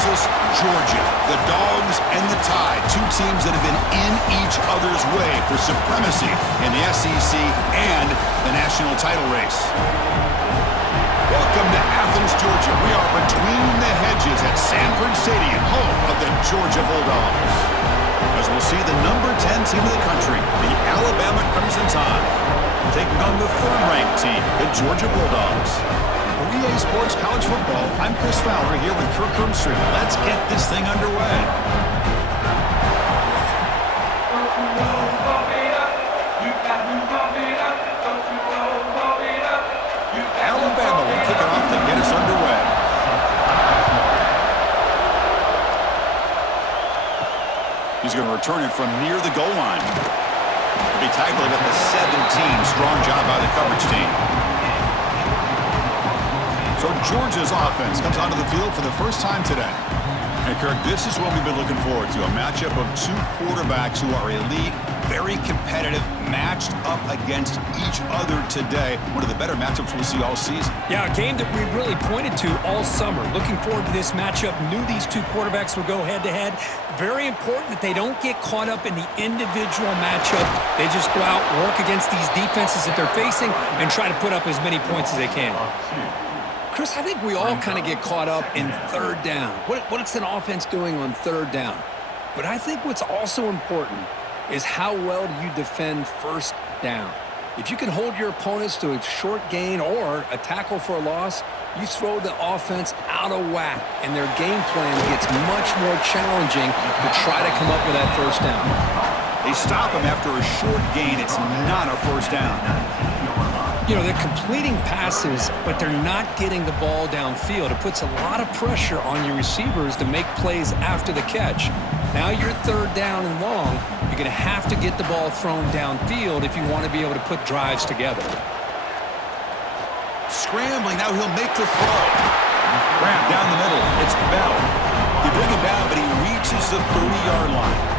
versus Georgia. The Dogs and the Tide, two teams that have been in each other's way for supremacy in the SEC and the national title race. Welcome to Athens, Georgia. We are between the hedges at Sanford Stadium, home of the Georgia Bulldogs. As we'll see the number 10 team of the country, the Alabama Crimson Tide, taking on the third-ranked team, the Georgia Bulldogs. For EA Sports College Football, I'm Chris Fowler here with Kirk Herbstreit. Let's get this thing underway. Alabama will kick it off to get us underway. He's going to return it from near the goal line. He'll be tackled at the 17. Strong job by the coverage team. So Georgia's offense comes onto the field for the first time today. And Kirk, this is what we've been looking forward to, a matchup of two quarterbacks who are elite, very competitive, matched up against each other today. One of the better matchups we'll see all season. Yeah, a game that we really pointed to all summer. Looking forward to this matchup. Knew these two quarterbacks would go head-to-head. Very important that they don't get caught up in the individual matchup. They just go out, work against these defenses that they're facing, and try to put up as many points as they can. Chris, I think we all kind of get caught up in third down. What's an offense doing on third down? But I think what's also important is how well do you defend first down. If you can hold your opponents to a short gain or a tackle for a loss, you throw the offense out of whack, and their game plan gets much more challenging to try to come up with that first down. They stop him after a short gain. It's not a first down. You know, they're completing passes, but they're not getting the ball downfield. It puts a lot of pressure on your receivers to make plays after the catch. Now you're third down and long. You're going to have to get the ball thrown downfield if you want to be able to put drives together. Scrambling, now he'll make the throw. Grab down the middle, it's Bell. You bring him down, but he reaches the 30-yard line.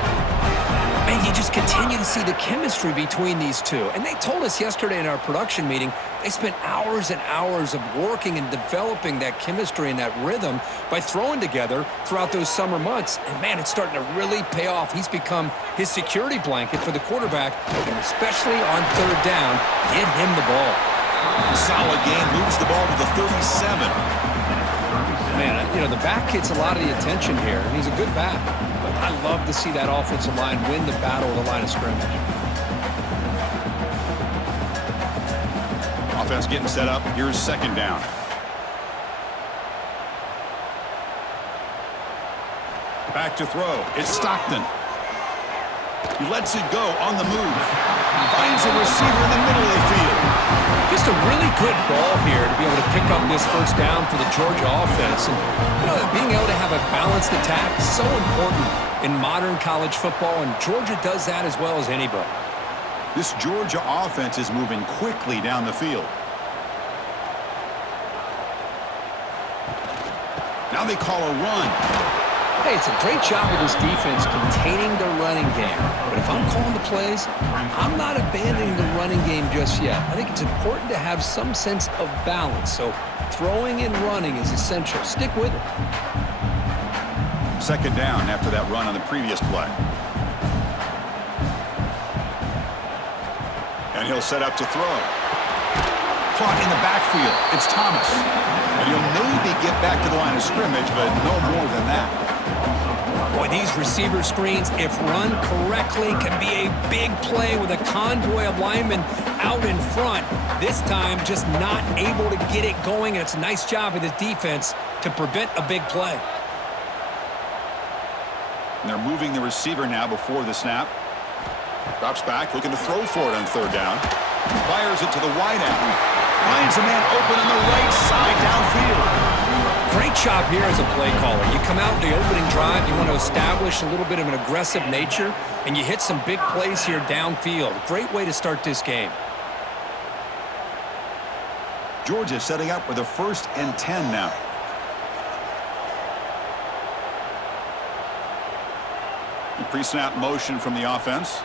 Man, you just continue to see the chemistry between these two. And they told us yesterday in our production meeting, they spent hours and hours of working and developing that chemistry and that rhythm by throwing together throughout those summer months. And man, it's starting to really pay off. He's become his security blanket for the quarterback, and especially on third down, get him the ball. Solid game, moves the ball to the 37. Man, you know, the back gets a lot of the attention here, and he's a good back. But I love to see that offensive line win the battle of the line of scrimmage. Offense getting set up. Here's second down. Back to throw. It's Stockton. He lets it go on the move. Finds a receiver in the middle of the field. Just a really good ball here to be able to pick up this first down for the Georgia offense. And, you know, being able to have a balanced attack is so important in modern college football, and Georgia does that as well as anybody. This Georgia offense is moving quickly down the field. Now they call a run. Hey, it's a great job of this defense containing the running game. But if I'm calling the plays, I'm not abandoning the running game just yet. I think it's important to have some sense of balance. So throwing and running is essential. Stick with it. Second down after that run on the previous play. And he'll set up to throw. Caught in the backfield. It's Thomas. And he'll maybe get back to the line of scrimmage, but no more than that. Boy, these receiver screens, if run correctly, can be a big play with a convoy of linemen out in front. This time, just not able to get it going. And it's a nice job of the defense to prevent a big play. And they're moving the receiver now before the snap. Drops back, looking to throw for it on third down. Fires it to the wideout. Finds a man open on the right side downfield. Great job here as a play caller. You come out in the opening drive, you want to establish a little bit of an aggressive nature, and you hit some big plays here downfield. Great way to start this game. Georgia setting up with a 1st and 10 now. The pre-snap motion from the offense.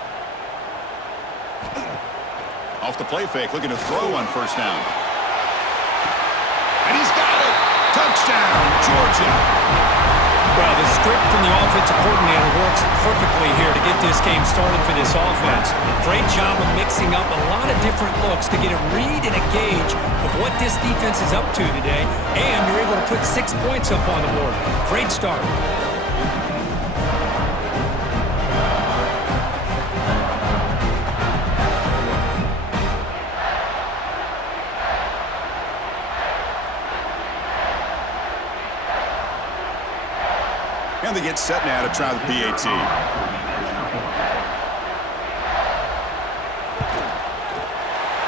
Off the play fake, looking to throw on first down. And he's got it! Touchdown, Georgia! Well, the script from the offensive coordinator works perfectly here to get this game started for this offense. Great job of mixing up a lot of different looks to get a read and a gauge of what this defense is up to today, and you're able to put 6 points up on the board. Great start. And they get set now to try the PAT.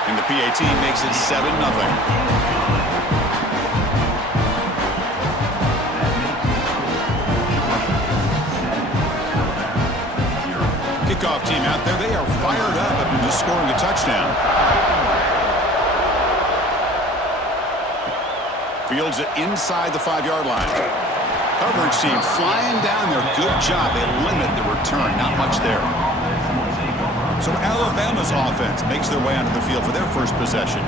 And the PAT makes it 7-0. Kickoff team out there. They are fired up after just scoring a touchdown. Fields it inside the 5-yard line. Coverage team flying down there. Good job. They limit the return. Not much there. So Alabama's offense makes their way onto the field for their first possession.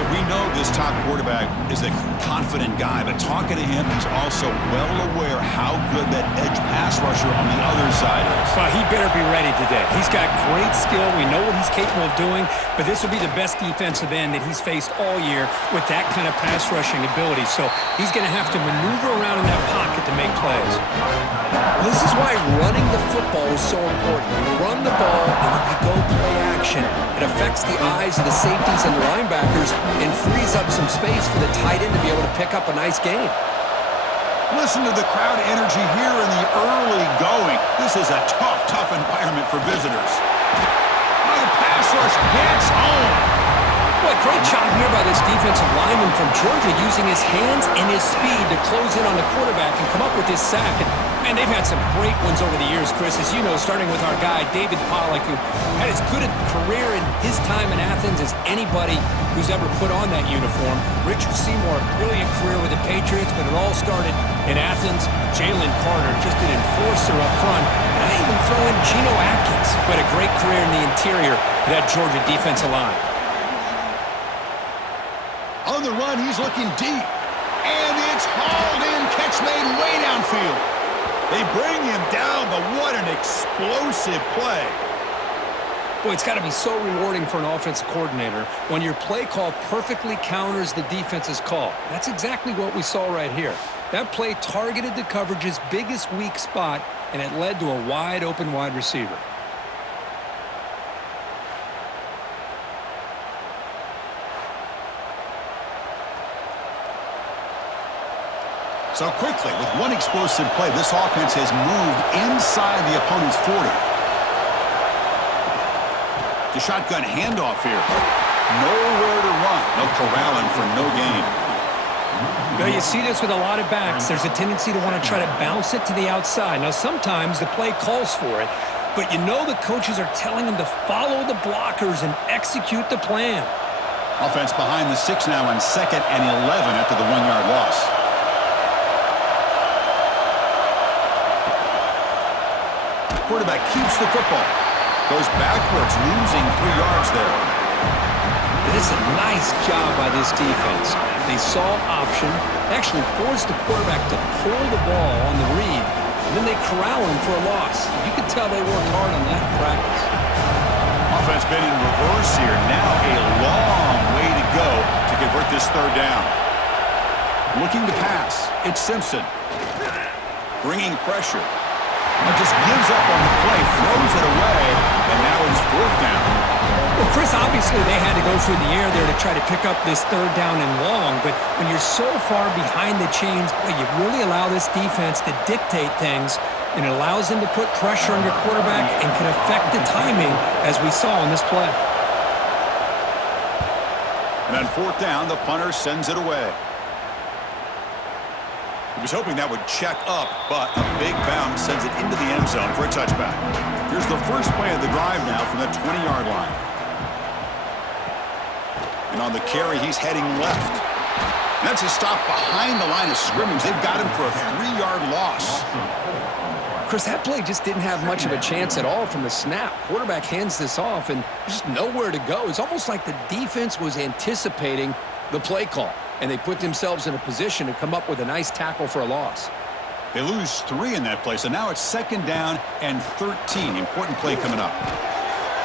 We know this top quarterback is a confident guy, but talking to him, he's also well aware how good that edge pass rusher on the other side is. Well, he better be ready today. He's got great skill. We know what he's capable of doing, but this will be the best defensive end that he's faced all year with that kind of pass rushing ability. So he's going to have to maneuver around in that pocket to make plays. This is why running the football is so important. You run the ball and you go play action. It affects the eyes of the safeties and the linebackers and frees up some space for the tight end to be able to pick up a nice gain. Listen to the crowd energy here in the early going. This is a tough environment for visitors. Oh, the pass rush gets home. What a great job here by this defensive lineman from Georgia using his hands and his speed to close in on the quarterback and come up with this sack. And they've had some great ones over the years, Chris, as you know, starting with our guy, David Pollack, who had as good a career in his time in Athens as anybody who's ever put on that uniform. Richard Seymour, brilliant career with the Patriots, but it all started in Athens. Jalen Carter, just an enforcer up front. And I even throw in Geno Atkins, who had a great career in the interior of that Georgia defensive line. On the run, he's looking deep. And it's hauled in, catch made way downfield. They bring him down, but what an explosive play. Boy, it's got to be so rewarding for an offensive coordinator when your play call perfectly counters the defense's call. That's exactly what we saw right here. That play targeted the coverage's biggest weak spot, and it led to a wide-open wide receiver. So quickly, with one explosive play, this offense has moved inside the opponent's 40. The shotgun handoff here. Nowhere to run. No corralling for no gain. Now, you see this with a lot of backs. There's a tendency to want to try to bounce it to the outside. Now, sometimes the play calls for it, but you know the coaches are telling them to follow the blockers and execute the plan. Offense behind the 6 now on 2nd and 11 after the 1-yard loss. Quarterback keeps the football. Goes backwards, losing 3 yards there. This is a nice job by this defense. They saw option, actually forced the quarterback to pull the ball on the read, and then they corral him for a loss. You can tell they worked hard on that in practice. Offense been in reverse here. Now a long way to go to convert this 3rd down. Looking to pass. It's Simpson. Bringing pressure. Just gives up on the play, throws it away, and now it's 4th down. Well, Chris, obviously they had to go through the air there to try to pick up this 3rd down and long, but when you're so far behind the chains, boy, you really allow this defense to dictate things, and it allows them to put pressure on your quarterback and can affect the timing, as we saw in this play. And on 4th down, the punter sends it away. He was hoping that would check up, but a big bounce sends it into the end zone for a touchback. Here's the first play of the drive now from the 20-yard line. And on the carry, he's heading left. That's a stop behind the line of scrimmage. They've got him for a 3-yard loss. Chris, that play just didn't have much of a chance at all from the snap. Quarterback hands this off and just nowhere to go. It's almost like the defense was anticipating the play call, and they put themselves in a position to come up with a nice tackle for a loss. They lose 3 in that play, so now it's 2nd down and 13. Important play coming up.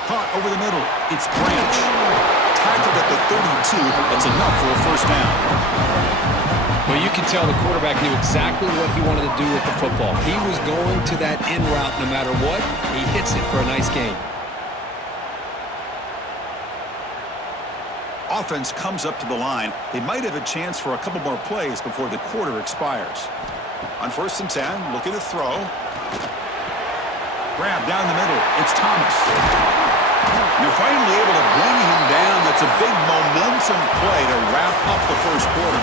Caught over the middle. It's Branch. Tackled at the 32. That's enough for a 1st down. Well, you can tell the quarterback knew exactly what he wanted to do with the football. He was going to that in route no matter what. He hits it for a nice gain. Offense comes up to the line. They might have a chance for a couple more plays before the quarter expires. On 1st and 10, looking to throw. Grab down the middle. It's Thomas. You're finally able to bring him down. That's a big momentum play to wrap up the 1st quarter.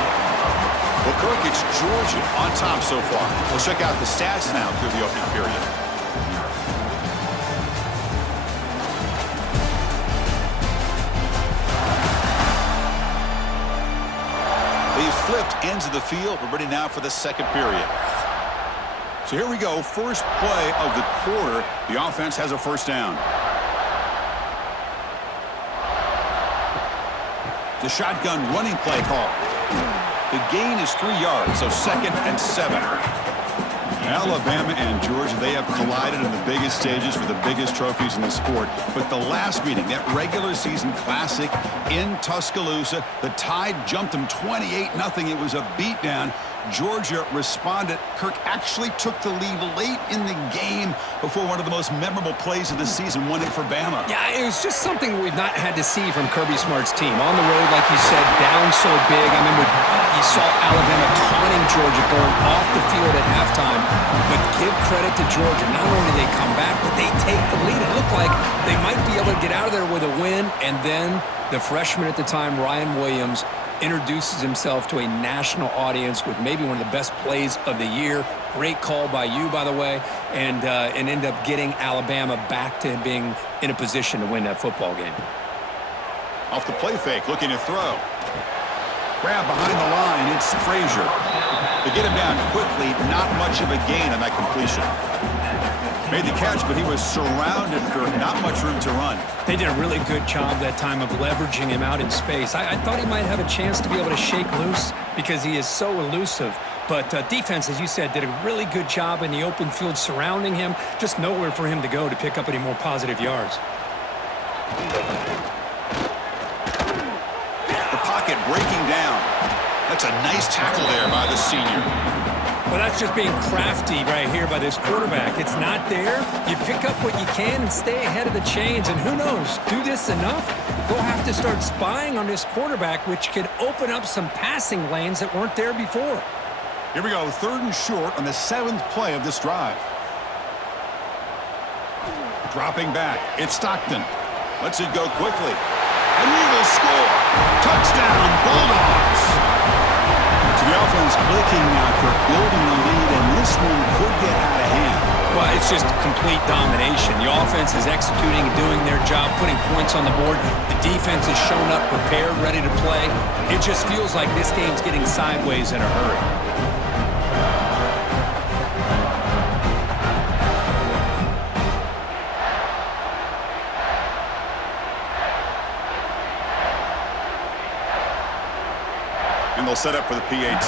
Well, Kirk, it's Georgia on top so far. We'll check out the stats now through the opening period. They've flipped ends of the field. We're ready now for the 2nd period. So here we go. 1st play of the quarter. The offense has a 1st down. The shotgun running play call. The gain is 3 yards, so 2nd and 7. Alabama and Georgia, they have collided in the biggest stages for the biggest trophies in the sport. But the last meeting, that regular season classic in Tuscaloosa, the Tide jumped them 28-0. It was a beatdown. Georgia responded. Kirk actually took the lead late in the game before one of the most memorable plays of the season won it for Bama. Yeah, it was just something we've not had to see from Kirby Smart's team. On the road, like you said, down so big. I remember you saw Alabama taunting Georgia going off the field at halftime. But give credit to Georgia. Not only do they come back, but they take the lead. It looked like they might be able to get out of there with a win. And then the freshman at the time, Ryan Williams, introduces himself to a national audience with maybe one of the best plays of the year. Great call by you, by the way, and ended up getting Alabama back to being in a position to win that football game. Off the play fake, looking to throw. Grab behind the line, it's Frazier. To get him down quickly, not much of a gain on that completion. Made the catch, but he was surrounded, Kirk. Not much room to run. They did a really good job that time of leveraging him out in space. I thought he might have a chance to be able to shake loose because he is so elusive. But defense, as you said, did a really good job in the open field surrounding him. Just nowhere for him to go to pick up any more positive yards. The pocket breaking down. That's a nice tackle there by the senior. Well, that's just being crafty right here by this quarterback. It's not there. You pick up what you can and stay ahead of the chains. And who knows, do this enough, we'll have to start spying on this quarterback, which could open up some passing lanes that weren't there before. Here we go, 3rd and short on the 7th play of this drive. Dropping back, it's Stockton. Lets it go quickly. And he will score. Touchdown, Bulldogs. So the offense clicking now, Kirk, building the lead, and this one could get out of hand. Well, it's just complete domination. The offense is executing and doing their job, putting points on the board. The defense has shown up, prepared, ready to play. It just feels like this game's getting sideways in a hurry. And they'll set up for the PAT.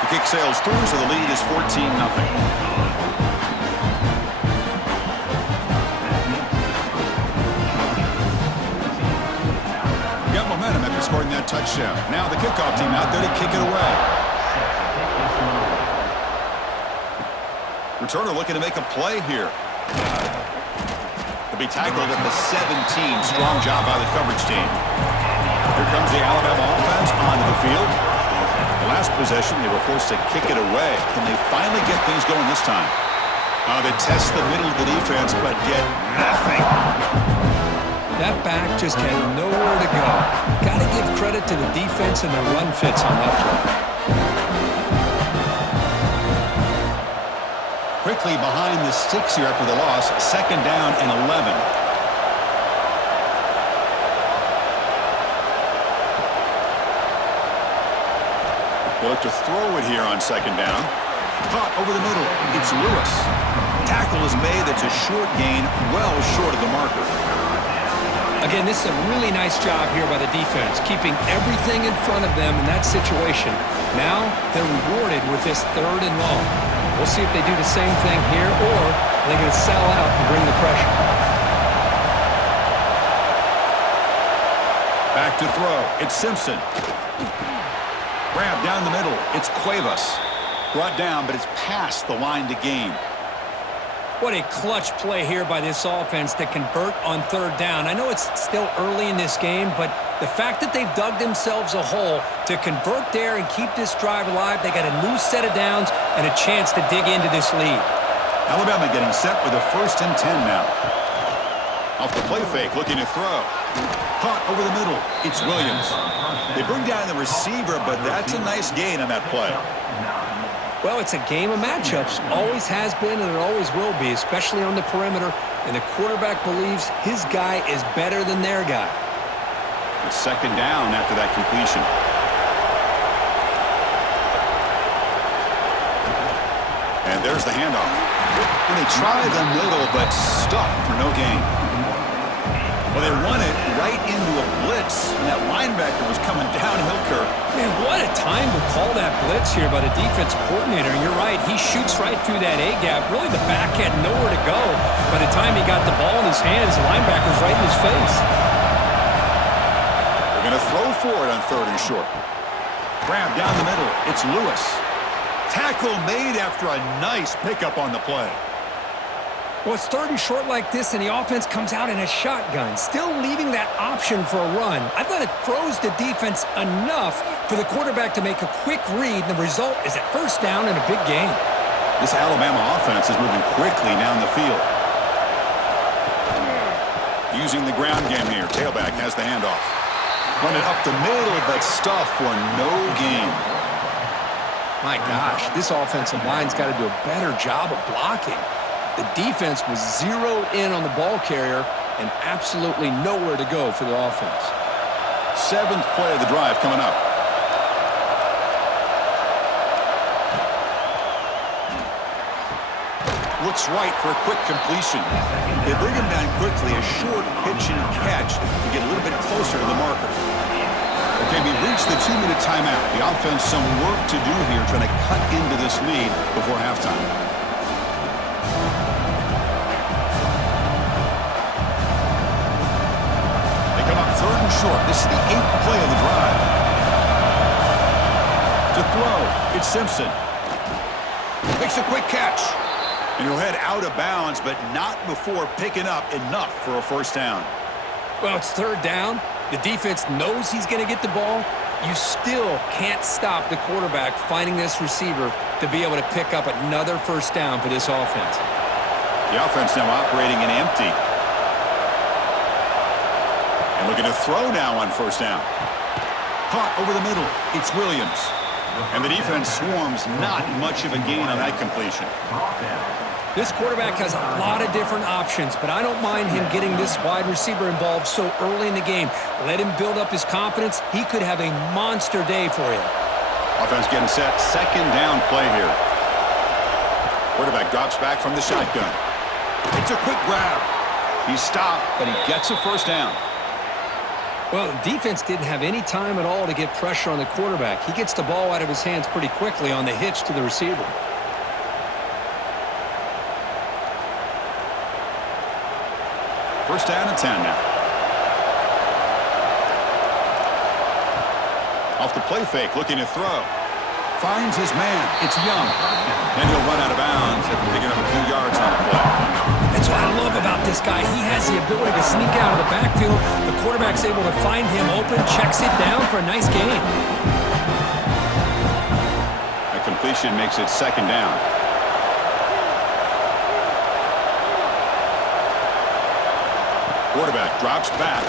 The kick sails through, so the lead is 14-0. Got momentum after scoring that touchdown. Now the kickoff team out there to kick it away. Returner looking to make a play here. To be tackled at the 17. Strong job by the coverage team. Here comes the Alabama offense onto the field. The last possession, they were forced to kick it away. Can they finally get things going this time? They test the middle of the defense, but get nothing. That back just had nowhere to go. Got to give credit to the defense and the run fits on that play. Quickly behind the sticks here after the loss. 2nd down and 11. They look to throw it here on 2nd down. Caught over the middle. It's Lewis. Tackle is made. That's a short gain, well short of the marker. Again, this is a really nice job here by the defense, keeping everything in front of them in that situation. Now they're rewarded with this 3rd and long. We'll see if they do the same thing here, or they're going to sell out and bring the pressure. Back to throw. It's Simpson. Grab down the middle. It's Cuevas. Brought down, but it's past the line to gain. What a clutch play here by this offense to convert on 3rd down. I know it's still early in this game, but the fact that they've dug themselves a hole to convert there and keep this drive alive, they got a new set of downs and a chance to dig into this lead. Alabama getting set with a 1st and 10 now. Off the play fake, looking to throw. Caught over the middle. It's Williams. They bring down the receiver, but that's a nice gain on that play. Well, it's a game of matchups. Always has been and it always will be, especially on the perimeter. And the quarterback believes his guy is better than their guy. It's 2nd down after that completion. And there's the handoff. And they try the middle, but stuffed for no gain. Well, they run it right into a blitz, and that linebacker was coming downhill curve. Man, what a time to call that blitz here by the defensive coordinator. And you're right, he shoots right through that A-gap. Really, the back had nowhere to go. By the time he got the ball in his hands, the linebacker's right in his face. They're going to throw for it on 3rd and short. Grab down the middle. It's Lewis. Tackle made after a nice pickup on the play. Well, it's 3rd and short like this, and the offense comes out in a shotgun, still leaving that option for a run. I thought it throws the defense enough for the quarterback to make a quick read, and the result is a 1st down and a big gain. This Alabama offense is moving quickly down the field. Using the ground game here. Tailback has the handoff. Run it up the middle, but stuff for no gain. My gosh, this offensive line's got to do a better job of blocking. The defense was zeroed in on the ball carrier and absolutely nowhere to go for the offense. 7th play of the drive coming up. Looks right for a quick completion. They bring him down quickly, a short pitch and catch to get a little bit closer to the marker. Okay, we reached the 2-minute timeout. The offense some work to do here trying to cut into this lead before halftime. Short. This is the 8th play of the drive. To throw, it's Simpson. Makes a quick catch. And he'll head out of bounds, but not before picking up enough for a 1st down. Well, it's 3rd down. The defense knows he's going to get the ball. You still can't stop the quarterback finding this receiver to be able to pick up another 1st down for this offense. The offense now operating in empty. Looking to throw now on 1st down. Caught over the middle. It's Williams. And the defense swarms, not much of a gain on that completion. This quarterback has a lot of different options, but I don't mind him getting this wide receiver involved so early in the game. Let him build up his confidence. He could have a monster day for you. Offense getting set. 2nd down play here. Quarterback drops back from the shotgun. It's a quick grab. He's stopped, but he gets a 1st down. Well, the defense didn't have any time at all to get pressure on the quarterback. He gets the ball out of his hands pretty quickly on the hitch to the receiver. First down and 10 now. Off the play fake, looking to throw. Finds his man. It's Young. Then he'll run out of bounds after picking up a few yards on the play. That's what I love about this guy. He has the ability to sneak out of the backfield. The quarterback's able to find him open, checks it down for a nice gain. A completion makes it 2nd down. Quarterback drops back.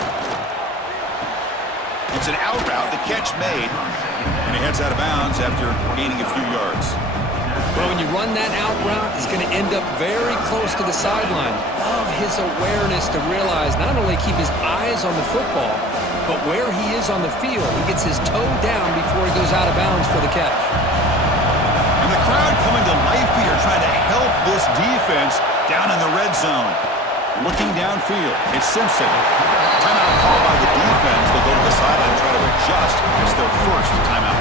It's an out route, the catch made, and he heads out of bounds after gaining a few yards. Well, when you run that out route, it's going to end up very close to the sideline. Love his awareness to realize not only keep his eyes on the football, but where he is on the field. He gets his toe down before he goes out of bounds for the catch. And the crowd coming to life here, trying to help this defense down in the red zone. Looking downfield, it's Simpson. Timeout called by the defense. They'll go to the sideline and try to adjust. It's their first timeout.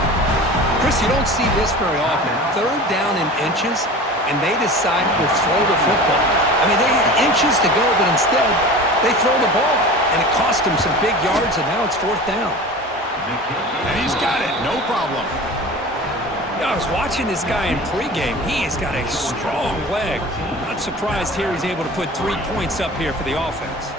Chris, you don't see this very often. Third down in inches, and they decided to throw the football. I mean, they had inches to go, but instead, they throw the ball. And it cost them some big yards, and now it's fourth down. And he's got it, no problem. Yeah, I was watching this guy in pregame. He has got a strong leg. Not surprised here he's able to put 3 points up here for the offense.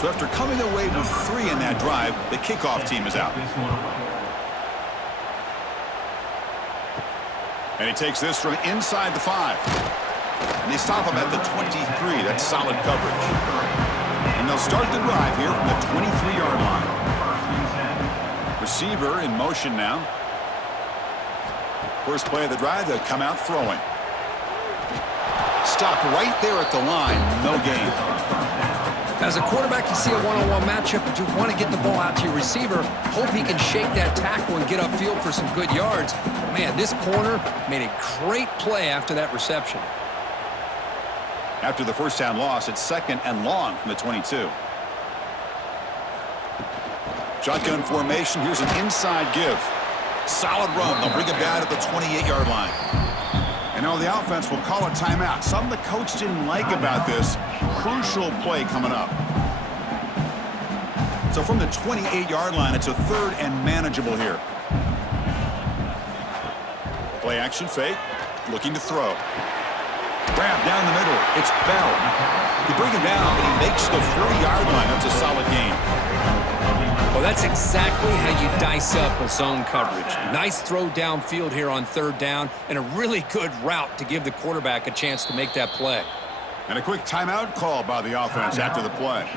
So after coming away with 3 in that drive, the kickoff team is out. And he takes this from inside the 5. And they stop him at the 23. That's solid coverage. And they'll start the drive here from the 23-yard line. Receiver in motion now. First play of the drive, they'll come out throwing. Stopped right there at the line. No gain. As a quarterback, you see a one-on-one matchup, but you want to get the ball out to your receiver. Hope he can shake that tackle and get upfield for some good yards. But man, this corner made a great play after that reception. After the first down loss, it's 2nd and long from the 22. Shotgun formation. Here's an inside give. Solid run. They'll bring it down at the 28-yard line. And now the offense will call a timeout. Something the coach didn't like about this. Crucial play coming up. So from the 28-yard line, it's a 3rd and manageable here. Play action fake. Looking to throw. Grab down the middle. It's Bell. You bring him down, but he makes the 40-yard line. That's a solid gain. Well, that's exactly how you dice up a zone coverage. Nice throw downfield here on 3rd down, and a really good route to give the quarterback a chance to make that play. And a quick timeout call by the offense after the play.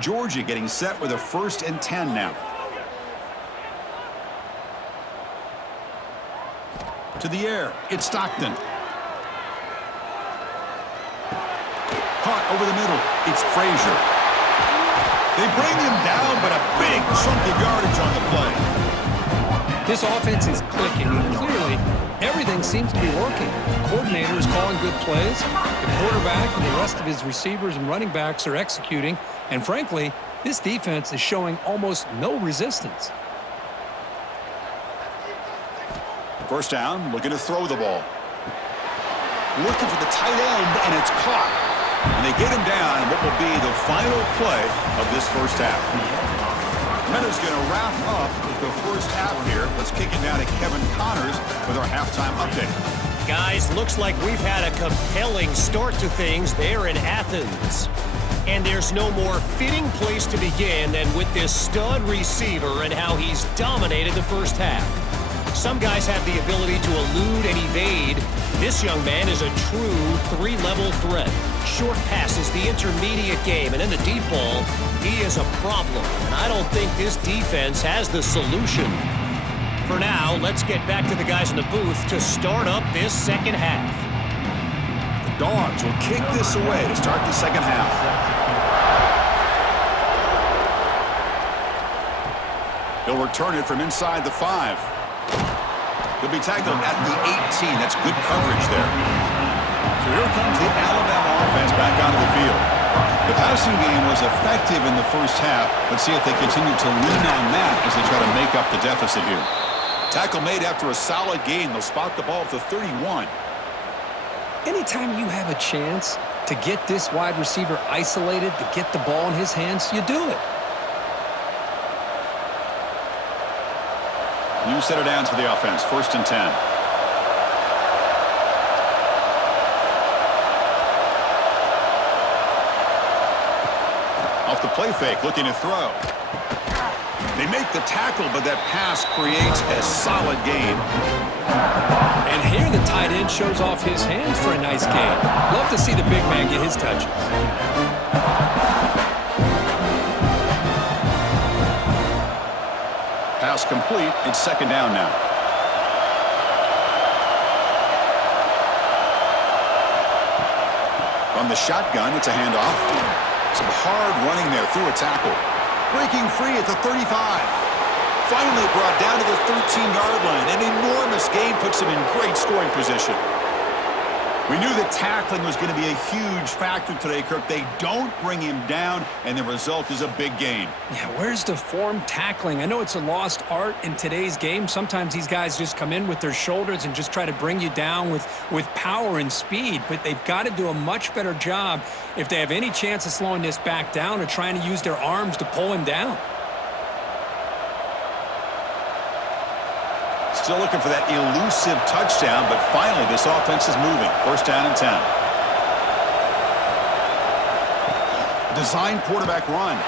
Georgia getting set with a 1st and 10 now. To the air, it's Stockton. Caught over the middle, it's Frazier. They bring him down, but a big chunk of yardage on the play. This offense is clicking, and clearly everything seems to be working. The coordinator is calling good plays. The quarterback and the rest of his receivers and running backs are executing. And frankly, this defense is showing almost no resistance. First down, looking to throw the ball. Looking for the tight end, and it's caught. And they get him down in what will be the final play of this first half. Meadows going to wrap up the first half here. Let's kick it down to Kevin Connors with our halftime update. Guys, looks like we've had a compelling start to things there in Athens. And there's no more fitting place to begin than with this stud receiver and how he's dominated the first half. Some guys have the ability to elude and evade. This young man is a true 3-level threat. Short passes, the intermediate game, and in the deep ball, he is a problem. And I don't think this defense has the solution. For now, let's get back to the guys in the booth to start up this second half. The Dogs will kick this away to start the second half. He'll return it from inside the 5. He'll be tackled at the 18. That's good coverage there. So here comes the Alabama offense back onto the field. The passing game was effective in the first half. Let's see if they continue to lean on that as they try to make up the deficit here. Tackle made after a solid gain. They'll spot the ball at the 31. Anytime you have a chance to get this wide receiver isolated, to get the ball in his hands, you do it. New set of downs for the offense. 1st and 10. Off the play fake, looking to throw. They make the tackle, but that pass creates a solid gain. And here the tight end shows off his hands for a nice gain. Love to see the big man get his touches. Pass complete. It's 2nd down now. From the shotgun, it's a handoff. Some hard running there through a tackle. Breaking free at the 35. finally brought down to the 13-yard line. An enormous gain puts him in great scoring position. We knew that tackling was going to be a huge factor today, Kirk. They don't bring him down, and the result is a big gain. Yeah, where's the form tackling? I know it's a lost art in today's game. Sometimes these guys just come in with their shoulders and just try to bring you down with power and speed, but they've got to do a much better job if they have any chance of slowing this back down or trying to use their arms to pull him down. Still looking for that elusive touchdown, but finally this offense is moving. First down and 10. Design quarterback run.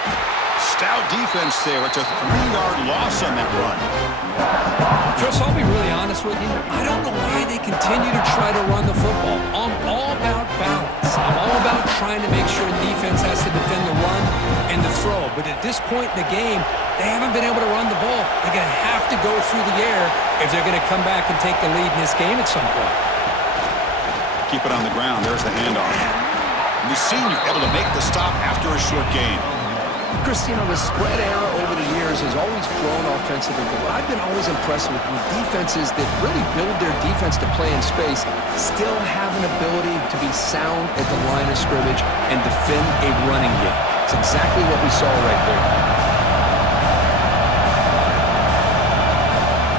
Stout defense there. It's a 3-yard loss on that run. Chris, I'll be really honest with you. I don't know why they continue to try to run the football. I'm all about balance. I'm all about trying to make sure defense has to defend the run and the throw. But at this point in the game, they haven't been able to run the ball. They're going to have to go through the air if they're going to come back and take the lead in this game at some point. Keep it on the ground. There's the handoff. And the senior able to make the stop after a short gain. Chris, you know, the spread era over the years has always grown offensively, but what I've been always impressed with defenses that really build their defense to play in space still have an ability to be sound at the line of scrimmage and defend a running game. It's exactly what we saw right there.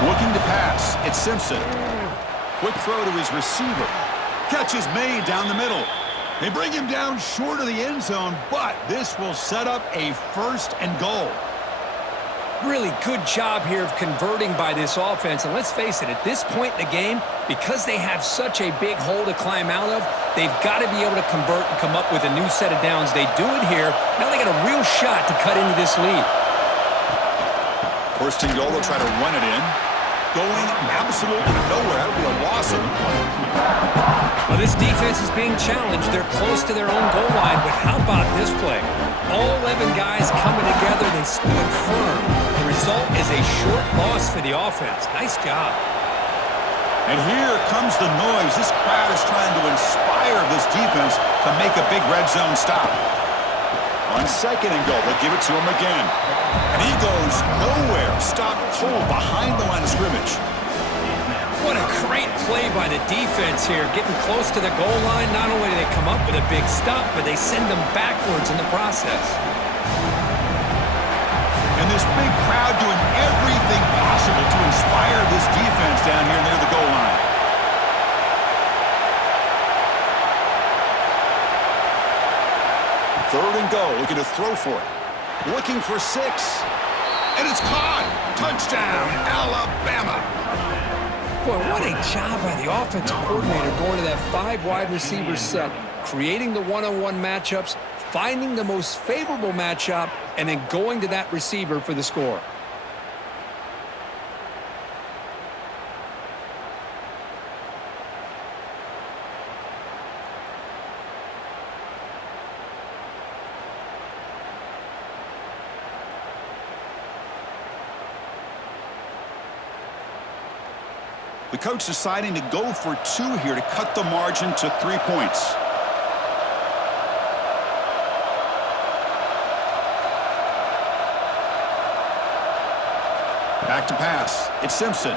Looking to pass, it's Simpson. Quick throw to his receiver. Catch is made down the middle. They bring him down short of the end zone, but this will set up a 1st and goal. Really good job here of converting by this offense. And let's face it, at this point in the game, because they have such a big hole to climb out of, they've got to be able to convert and come up with a new set of downs. They do it here. Now they got a real shot to cut into this lead. 1st and goal, they'll try to run it in. Going absolutely nowhere. That would be a loss of the play. Well, this defense is being challenged. They're close to their own goal line, but how about this play? All 11 guys coming together. They stood firm. The result is a short loss for the offense. Nice job. And here comes the noise. This crowd is trying to inspire this defense to make a big red zone stop. On 2nd and goal, they'll give it to him again. And he goes nowhere. Stop cold behind the line of scrimmage. What a great play by the defense here. Getting close to the goal line, not only do they come up with a big stop, but they send them backwards in the process. And this big crowd doing everything possible to inspire this defense down here near the goal line. Third and goal, looking to throw for it. Looking for 6. And it's caught. Touchdown, Alabama. Boy, what a job by the offensive coordinator going to that 5 wide receiver set, creating the one-on-one matchups, finding the most favorable matchup, and then going to that receiver for the score. The coach deciding to go for 2 here to cut the margin to 3 points. Back to pass. It's Simpson.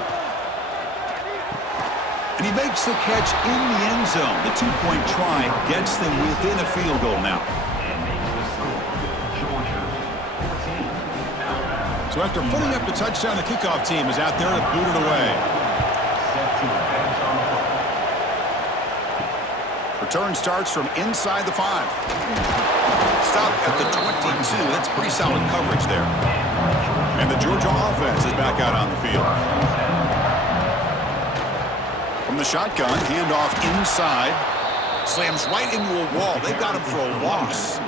And he makes the catch in the end zone. The 2-point try gets them within a field goal now. So after putting up the touchdown, the kickoff team is out there to boot it away. Return starts from inside the 5. Stop at the 22. That's pretty solid coverage there. And the Georgia offense is back out on the field. From the shotgun, handoff inside. Slams right into a wall. They got him for a loss.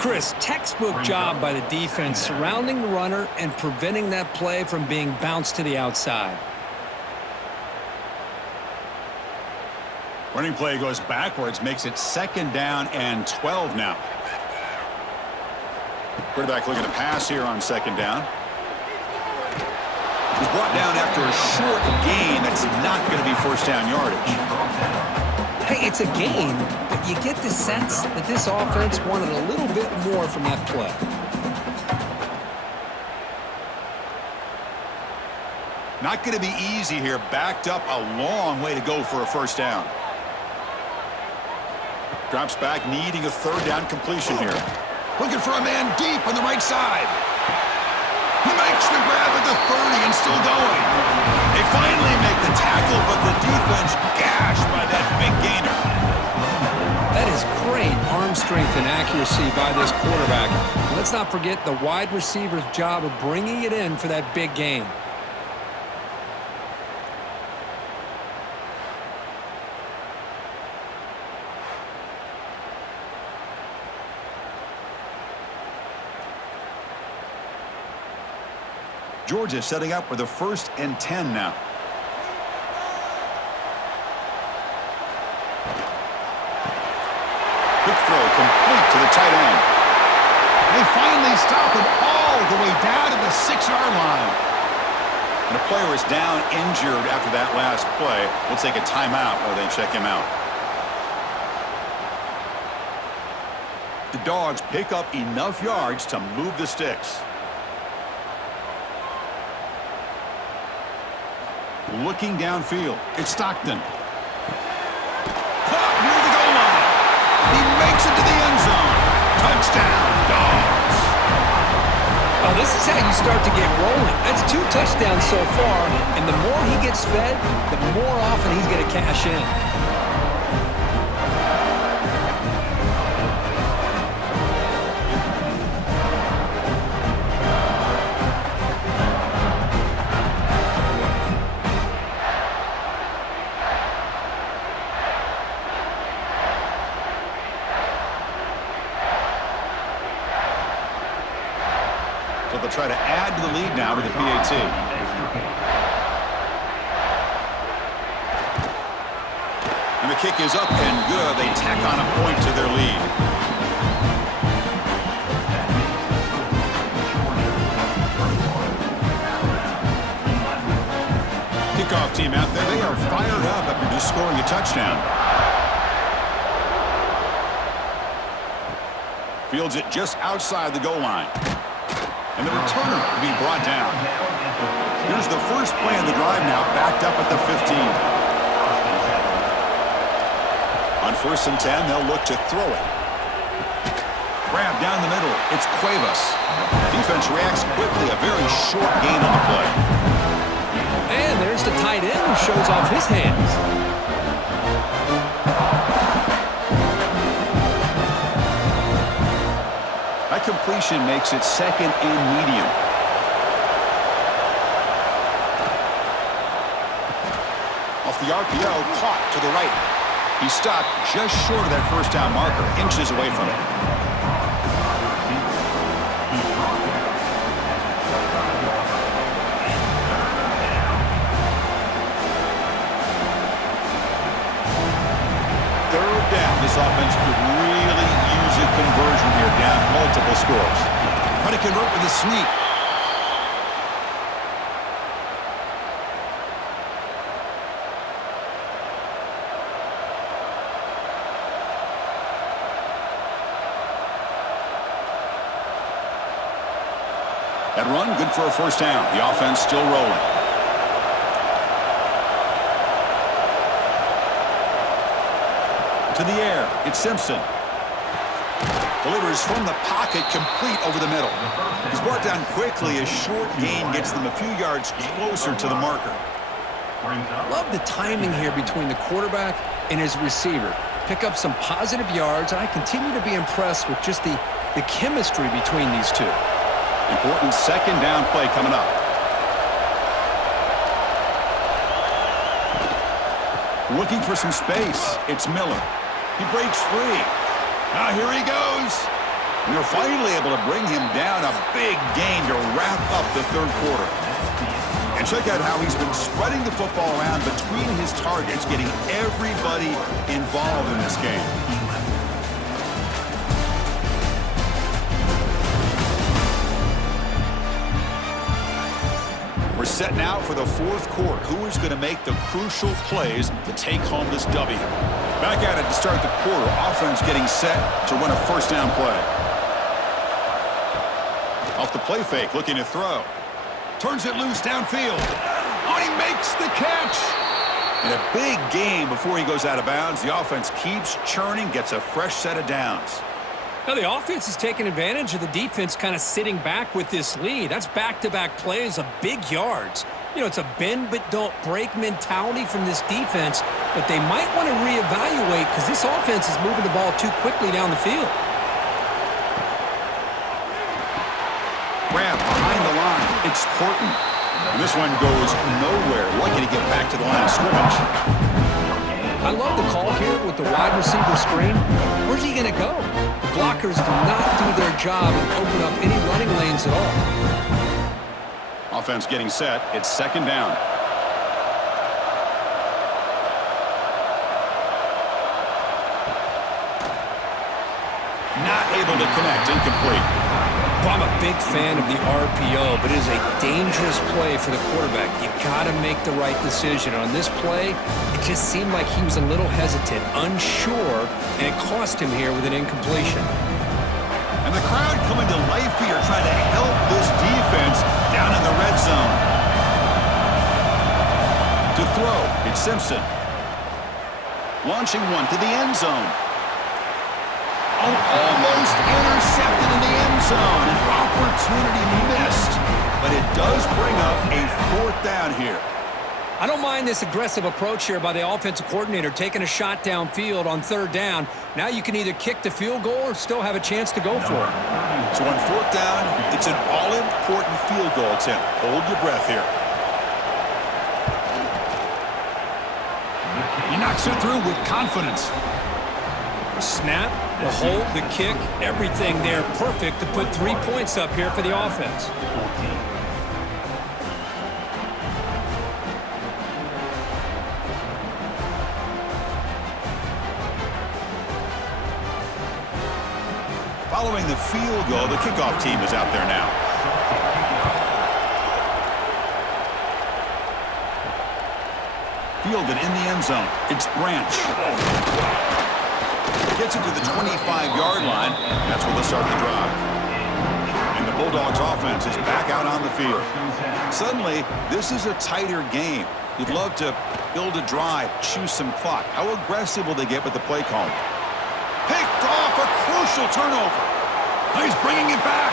Chris, textbook job by the defense surrounding the runner and preventing that play from being bounced to the outside. Running play goes backwards, makes it 2nd down and 12 now. Quarterback looking to pass here on 2nd down. He's brought down after a short gain. That's not going to be 1st down yardage. Hey, it's a gain, but you get the sense that this offense wanted a little bit more from that play. Not going to be easy here. Backed up a long way to go for a first down. Drops back, needing a third down completion here. Looking for a man deep on the right side. He makes the grab at the 30 and still going. They finally make the tackle, but the defense gashed by that big gainer. That is great arm strength and accuracy by this quarterback. Let's not forget the wide receiver's job of bringing it in for that big gain. Georgia setting up for the 1st and 10 now. Quick throw complete to the tight end. They finally stop him all the way down to the 6-yard line. And the player is down injured after that last play. We'll take a timeout while they check him out. The Dogs pick up enough yards to move the sticks. Looking downfield, it's Stockton. Caught near the goal line. He makes it to the end zone. Touchdown, Dogs. Oh, this is how you start to get rolling. That's 2 touchdowns so far, and the more he gets fed, the more often he's going to cash in. So they'll try to add to the lead now with the PAT. And the kick is up and good. They tack on a point to their lead. Kickoff team out there. They are fired up after just scoring a touchdown. Fields it just outside the goal line. And the returner to be brought down. Here's the first play of the drive now, backed up at the 15. On 1st and 10, they'll look to throw it. Grab down the middle. It's Cuevas. Defense reacts quickly. A very short gain on the play. And there's the tight end who shows off his hands. That completion makes it 2nd and medium. Off the RPO, caught to the right. He stopped just short of that first down marker, inches away from it. Third down. This offense could really use a conversion here, down multiple scores. Try to convert with a sneak. That run, good for a first down. The offense still rolling. To the air, it's Simpson. Delivers from the pocket, complete over the middle. He's brought down quickly. A short gain gets them a few yards closer to the marker. Love the timing here between the quarterback and his receiver. Pick up some positive yards, and I continue to be impressed with just the chemistry between these two. Important second down play coming up. Looking for some space. It's Miller. He breaks free. Now here he goes. And they're finally able to bring him down. A big gain to wrap up the 3rd quarter. And check out how he's been spreading the football around between his targets, getting everybody involved in this game. We're set now for the 4th quarter. Who is going to make the crucial plays to take home this W? Back at it to start the quarter. Offense getting set to run a first down play. Off the play fake, looking to throw. Turns it loose downfield. Oh, he makes the catch. And a big gain before he goes out of bounds. The offense keeps churning, gets a fresh set of downs. Now, the offense is taking advantage of the defense kind of sitting back with this lead. That's back-to-back plays of big yards. You know, it's a bend but don't break mentality from this defense, but they might want to reevaluate because this offense is moving the ball too quickly down the field. Grab behind the line. It's Horton. And this one goes nowhere. Lucky to get back to the line of scrimmage. I love the call here with the wide receiver screen. Where's he going to go? The blockers do not do their job and open up any running lanes at all. Offense getting set. It's second down. Not able to connect. Incomplete. Well, I'm a big fan of the RPO, but it is a dangerous play for the quarterback. You got to make the right decision. On this play, it just seemed like he was a little hesitant, unsure, and it cost him here with an incompletion. And the crowd coming to life here, trying to help this defense down in the red zone. To throw, it's Simpson. Launching one to the end zone. Oh, almost intercepted in the end zone. An opportunity missed. But it does bring up a fourth down here. I don't mind this aggressive approach here by the offensive coordinator, taking a shot downfield on third down. Now you can either kick the field goal or still have a chance to go for it. So on fourth down, it's an all-important field goal attempt. Hold your breath here. He knocks it through with confidence. Snap, the hold, the kick, everything there perfect to put 3 points up here for the offense. Following the field goal, the kickoff team is out there now. Fielded in the end zone. It's Branch. Gets it to the 25-yard line. That's where they'll start the drive. And the Bulldogs offense is back out on the field. Suddenly, this is a tighter game. You'd love to build a drive, choose some clock. How aggressive will they get with the play call? Picked off, a crucial turnover. He's bringing it back.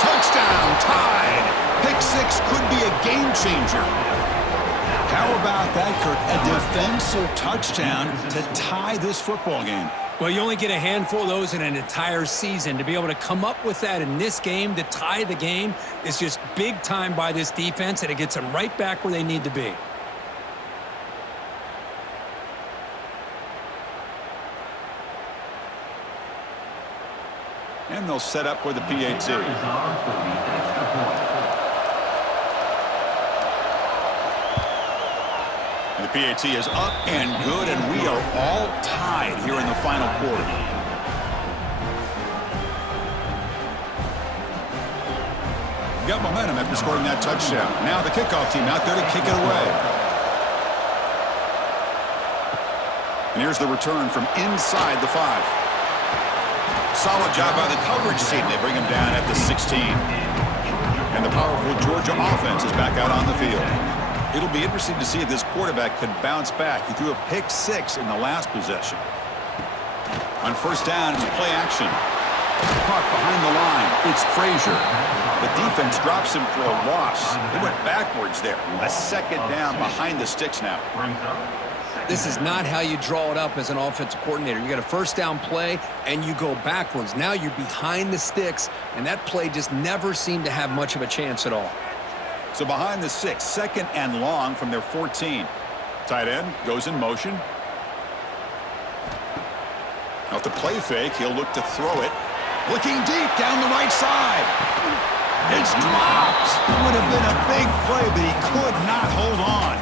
Touchdown, tied. Pick six could be a game changer. How about that, Kirk? A defensive touchdown to tie this football game. Well, you only get a handful of those in an entire season. To be able to come up with that in this game, to tie the game, is just big time by this defense, and it gets them right back where they need to be. And they'll set up for the PAT. And the PAT is up and good, and we are all tied here in the final quarter. Got momentum after scoring that touchdown. Now the kickoff team out there to kick it away. And here's the return from inside the 5. Solid job by the coverage team. They bring him down at the 16. And the powerful Georgia offense is back out on the field. It'll be interesting to see if this quarterback can bounce back. He threw a pick 6 in the last possession. On first down, it's play action. Caught behind the line. It's Frazier. The defense drops him for a loss. They went backwards there. A second down behind the sticks now. This is not how you draw it up as an offensive coordinator. You got a first down play, and you go backwards. Now you're behind the sticks, and that play just never seemed to have much of a chance at all. So behind the 6, second and long from their 14. Tight end goes in motion. Off the play fake, he'll look to throw it. Looking deep down the right side. It's dropped. It would have been a big play, but he could not hold on.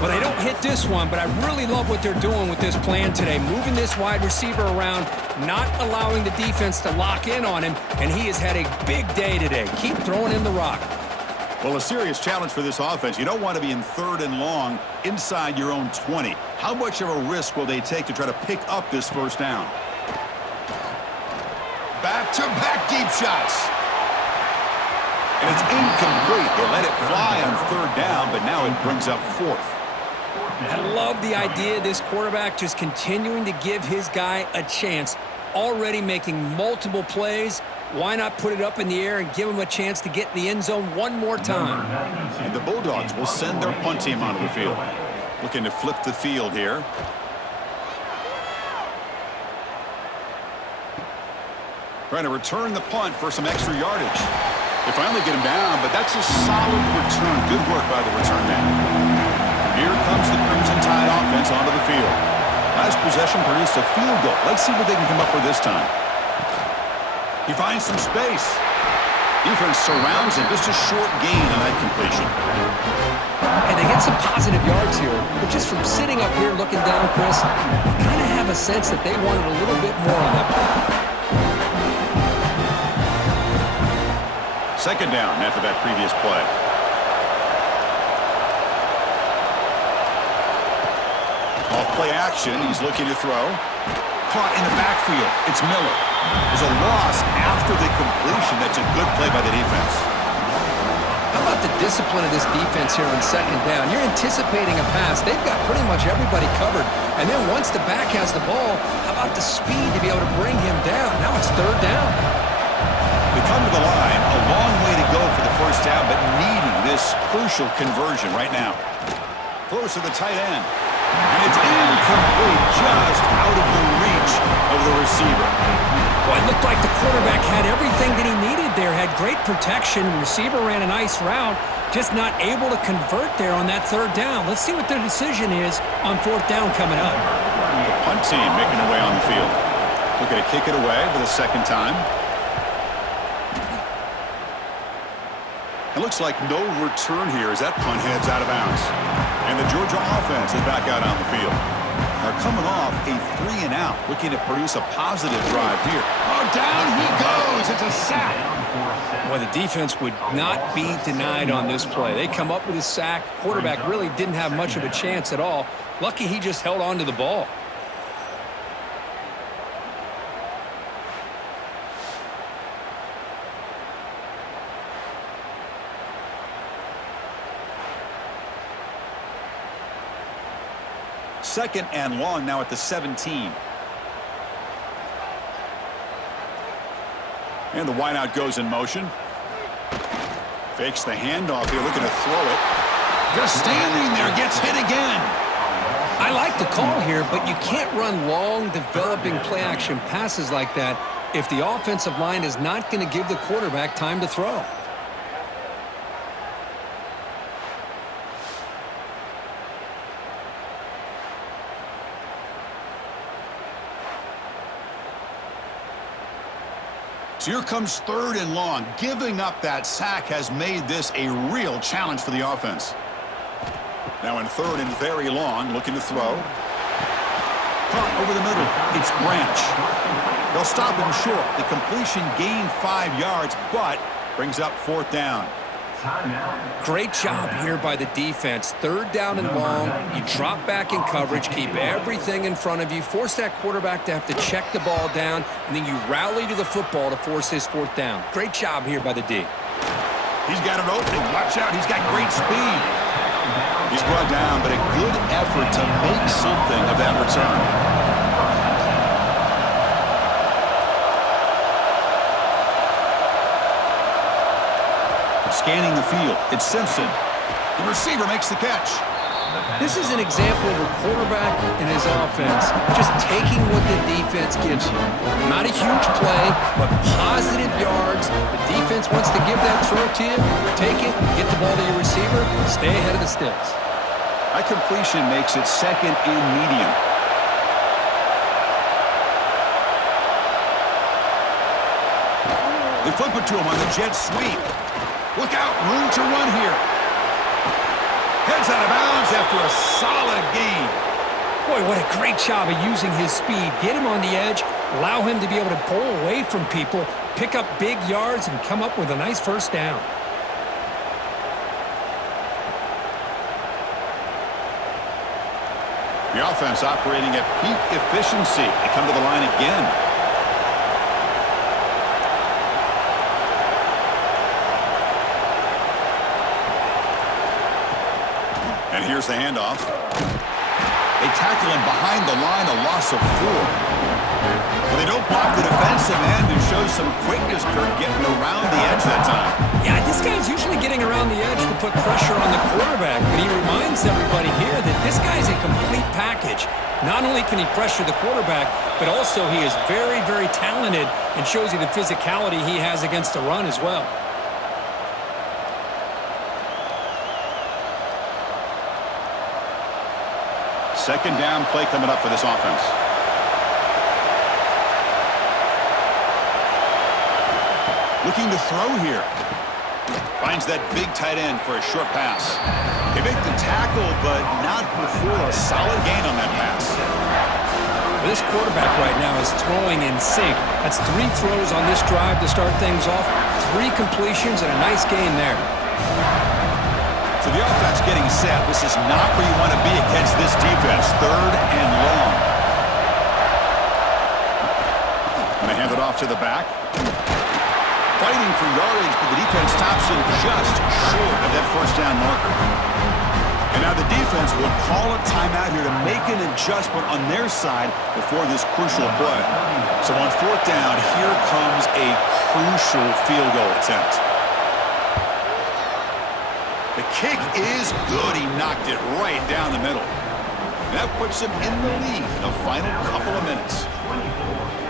Well, they don't hit this one, but I really love what they're doing with this plan today. Moving this wide receiver around, not allowing the defense to lock in on him, and he has had a big day today. Keep throwing him the rock. Well, a serious challenge for this offense. You don't want to be in third and long inside your own 20. How much of a risk will they take to try to pick up this first down? Back-to-back deep shots. And it's incomplete. They let it fly on third down, but now it brings up fourth. I love the idea of this quarterback just continuing to give his guy a chance. Already making multiple plays. Why not put it up in the air and give him a chance to get in the end zone one more time? And the Bulldogs will send their punt team onto the field. Looking to flip the field here. Trying to return the punt for some extra yardage. They finally get him down, but that's a solid return. Good work by the return man. Here comes the Crimson Tide offense onto the field. Last possession produced a field goal. Let's see what they can come up with this time. He finds some space. Defense surrounds him. Just a short gain on that completion. And they get some positive yards here. But just from sitting up here looking down, Chris, you kind of have a sense that they wanted a little bit more on that play. Second down after that previous play. Off play action. He's looking to throw. Caught in the backfield. It's Miller. There's a loss after the completion. That's a good play by the defense. How about the discipline of this defense here on second down? You're anticipating a pass. They've got pretty much everybody covered. And then once the back has the ball, how about the speed to be able to bring him down? Now it's third down. They come to the line. A long way to go for the first down, but needing this crucial conversion right now. Close to the tight end. And it's incomplete, just out of the reach of the receiver. Well, it looked like the quarterback had everything that he needed there. Had great protection. The receiver ran a nice route. Just not able to convert there on that third down. Let's see what their decision is on fourth down coming up. The punt team making their way on the field. Looking to kick it away for the second time. It looks like no return here as that punt heads out of bounds. And the Georgia offense is back out on the field. They're coming off a 3-and-out, looking to produce a positive drive here. Oh, down he goes. It's a sack. Well, the defense would not be denied on this play. They come up with a sack. Quarterback really didn't have much of a chance at all. Lucky he just held on to the ball. Second and long now at the 17. And the wideout goes in motion. Fakes the handoff here, looking to throw it. Just standing there, gets hit again. I like the call here, but you can't run long, developing play-action passes like that if the offensive line is not going to give the quarterback time to throw. So here comes third and long. Giving up that sack has made this a real challenge for the offense. Now in third and very long, looking to throw. Caught over the middle. It's Branch. They'll stop him short. The completion gained 5 yards, but brings up fourth down. Great job here by the defense. Third down and long. You drop back in coverage, keep everything in front of you, force that quarterback to have to check the ball down, and then you rally to the football to force his fourth down. Great job here by the D. He's got an opening. Watch out. He's got great speed. He's brought down, but a good effort to make something of that return. Scanning the field. It's Simpson. The receiver makes the catch. This is an example of a quarterback and his offense just taking what the defense gives you. Not a huge play, but positive yards. The defense wants to give that throw to you. Take it, get the ball to your receiver, stay ahead of the sticks. That completion makes it second and medium. They flip it to him on the jet sweep. Look out, room to run here. Heads out of bounds after a solid gain. Boy, what a great job of using his speed. Get him on the edge, allow him to be able to pull away from people, pick up big yards, and come up with a nice first down. The offense operating at peak efficiency. They come to the line again. And here's the handoff. They tackle him behind the line, a loss of 4. Well, they don't block the defensive end and show some quickness, Kirk, getting around the edge that time. Yeah, this guy's usually getting around the edge to put pressure on the quarterback, but he reminds everybody here that this guy's a complete package. Not only can he pressure the quarterback, but also he is very, very talented and shows you the physicality he has against the run as well. Second down play coming up for this offense. Looking to throw here. Finds that big tight end for a short pass. They make the tackle, but not before a solid gain on that pass. This quarterback right now is throwing in sync. That's 3 throws on this drive to start things off, 3 completions, and a nice gain there. So the offense getting set. This is not where you want to be against this defense. 3rd and long. Going to hand it off to the back. Fighting for yardage, but the defense stops him just short of that first down marker. And now the defense will call a timeout here to make an adjustment on their side before this crucial play. So on 4th down, here comes a crucial field goal attempt. The kick is good. He knocked it right down the middle. That puts him in the lead in the final couple of minutes.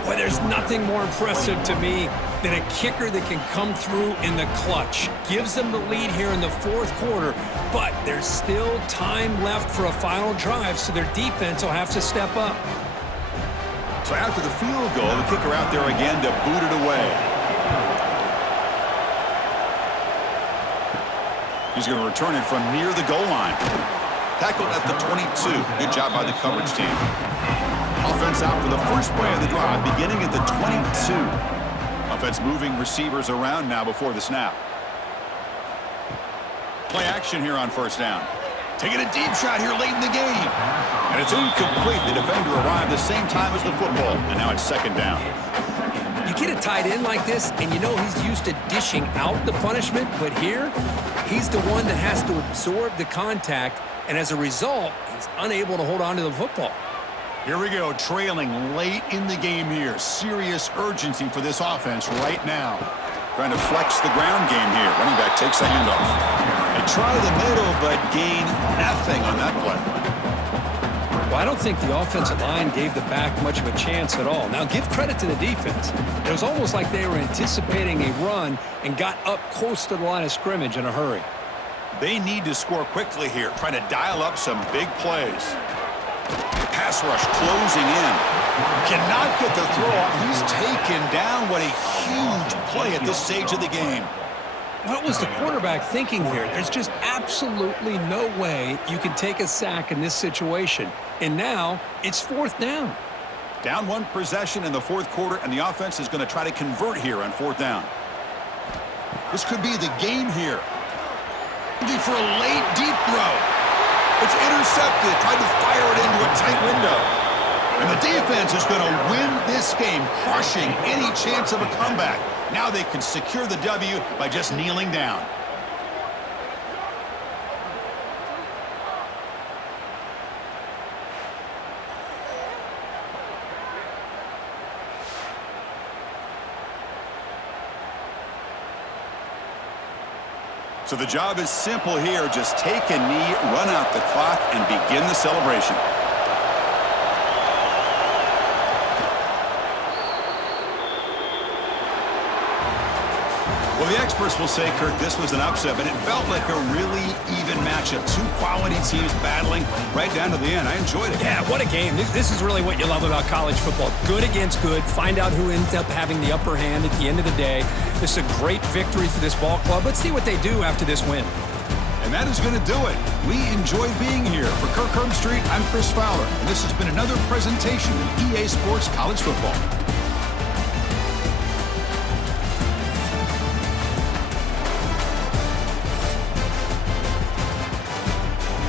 Boy, there's nothing more impressive to me than a kicker that can come through in the clutch. Gives them the lead here in the 4th quarter, but there's still time left for a final drive, so their defense will have to step up. So after the field goal, the kicker out there again to boot it away. He's going to return it from near the goal line. Tackled at the 22. Good job by the coverage team. Offense out for the first play of the drive, beginning at the 22. Offense moving receivers around now before the snap. Play action here on 1st down. Taking a deep shot here late in the game. And it's incomplete. The defender arrived the same time as the football. And now it's 2nd down. You get a tight end like this, and you know he's used to dishing out the punishment, but here, he's the one that has to absorb the contact, and as a result, he's unable to hold on to the football. Here we go, trailing late in the game here. Serious urgency for this offense right now. Trying to flex the ground game here. Running back takes the handoff. They try the middle, but gain nothing on that play. Well, I don't think the offensive line gave the back much of a chance at all. Now, give credit to the defense. It was almost like they were anticipating a run and got up close to the line of scrimmage in a hurry. They need to score quickly here, trying to dial up some big plays. Pass rush closing in. Cannot get the throw off. He's taken down. What a huge play at this stage of the game. What was the quarterback thinking here? There's just absolutely no way you can take a sack in this situation. And now it's 4th down. Down 1 possession in the 4th quarter, and the offense is going to try to convert here on 4th down. This could be the game here. Looking for a late, deep throw. It's intercepted. Tried to fire it into a tight window. And the defense is going to win this game, crushing any chance of a comeback. Now they can secure the W by just kneeling down. So the job is simple here. Just take a knee, run out the clock, and begin the celebration. Well, the experts will say, Kirk, this was an upset, but it felt like a really even matchup. 2 quality teams battling right down to the end. I enjoyed it. Yeah, what a game. This is really what you love about college football. Good against good. Find out who ends up having the upper hand at the end of the day. This is a great victory for this ball club. Let's see what they do after this win. And that is going to do it. We enjoyed being here. For Kirk Herbstreit, I'm Chris Fowler, and this has been another presentation of EA Sports College Football.